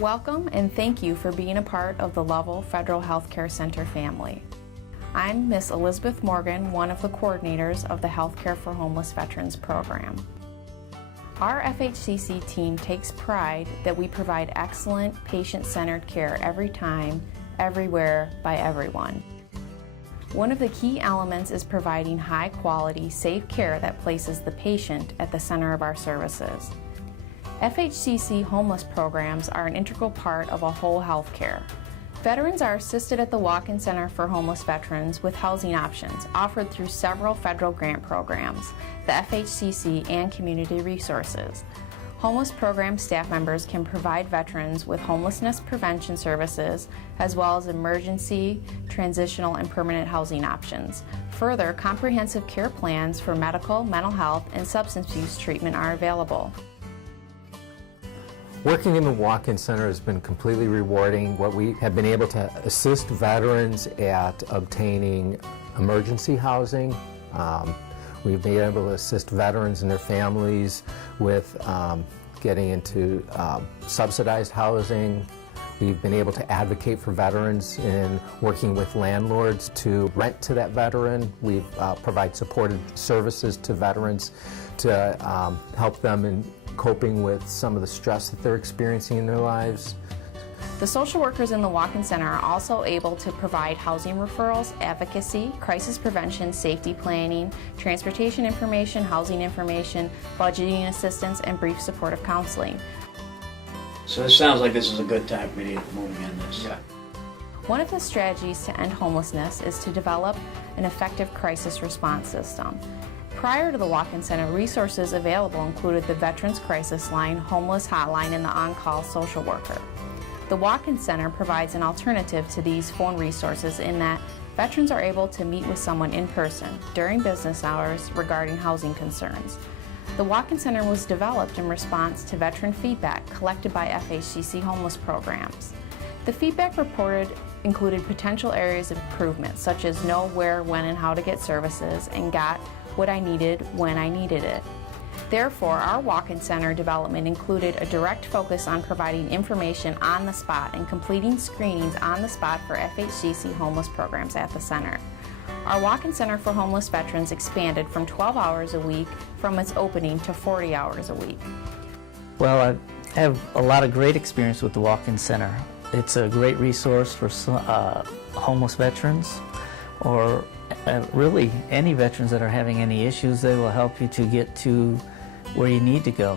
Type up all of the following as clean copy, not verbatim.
Welcome and thank you for being a part of the Lovell Federal Healthcare Center family. I'm Miss Elizabeth Morgan, one of the coordinators of the Healthcare for Homeless Veterans program. Our FHCC team takes pride that we provide excellent patient-centered care every time, everywhere, by everyone. One of the key elements is providing high-quality, safe care that places the patient at the center of our services. FHCC homeless programs are an integral part of a whole health care. Veterans are assisted at the Walk-In Center for Homeless Veterans with housing options offered through several federal grant programs, the FHCC, and community resources. Homeless program staff members can provide veterans with homelessness prevention services as well as emergency, transitional, and permanent housing options. Further, comprehensive care plans for medical, mental health, and substance use treatment are available. Working in the Walk-In Center has been completely rewarding. What we have been able to assist veterans at obtaining emergency housing. We've been able to assist veterans and their families with getting into subsidized housing. We've been able to advocate for veterans in working with landlords to rent to that veteran. We provide supported services to veterans to help them in coping with some of the stress that they're experiencing in their lives. The social workers in the Walk-In Center are also able to provide housing referrals, advocacy, crisis prevention, safety planning, transportation information, housing information, budgeting assistance, and brief supportive counseling. So it sounds like this is a good time for me to get moving in this. Yeah. One of the strategies to end homelessness is to develop an effective crisis response system. Prior to the Walk-In Center, resources available included the Veterans Crisis Line, Homeless Hotline, and the On-Call Social Worker. The Walk-In Center provides an alternative to these phone resources in that veterans are able to meet with someone in person during business hours regarding housing concerns. The Walk-In Center was developed in response to veteran feedback collected by FHCC homeless programs. The feedback reported included potential areas of improvement, such as know where, when, and how to get services, and got what I needed when I needed it. Therefore, our Walk-In Center development included a direct focus on providing information on the spot and completing screenings on the spot for FHCC homeless programs at the center. Our Walk-In Center for Homeless Veterans expanded from 12 hours a week from its opening to 40 hours a week. Well, I have a lot of great experience with the Walk-In Center. It's a great resource for homeless veterans or really any veterans that are having any issues. They will help you to get to where you need to go.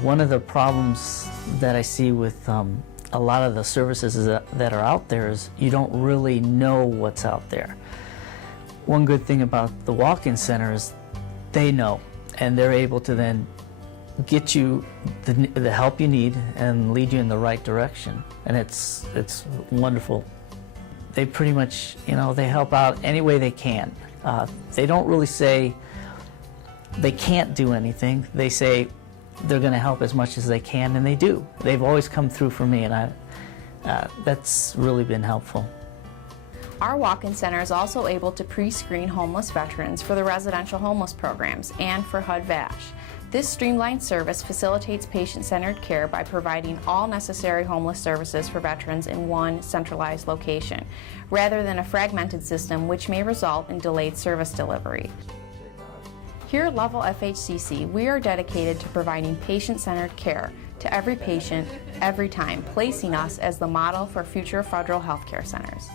One of the problems that I see with a lot of the services that are out there is you don't really know what's out there. One good thing about the Walk-In Center is they know, and they're able to then get you the help you need and lead you in the right direction, and it's wonderful. They pretty much, they help out any way they can. They don't really say they can't do anything. They say they're going to help as much as they can, and they do. They've always come through for me, and that's really been helpful. Our Walk-In Center is also able to pre-screen homeless veterans for the residential homeless programs and for HUD-VASH. This streamlined service facilitates patient-centered care by providing all necessary homeless services for veterans in one centralized location, rather than a fragmented system which may result in delayed service delivery. Here at Lovell FHCC, we are dedicated to providing patient-centered care to every patient, every time, placing us as the model for future federal healthcare centers.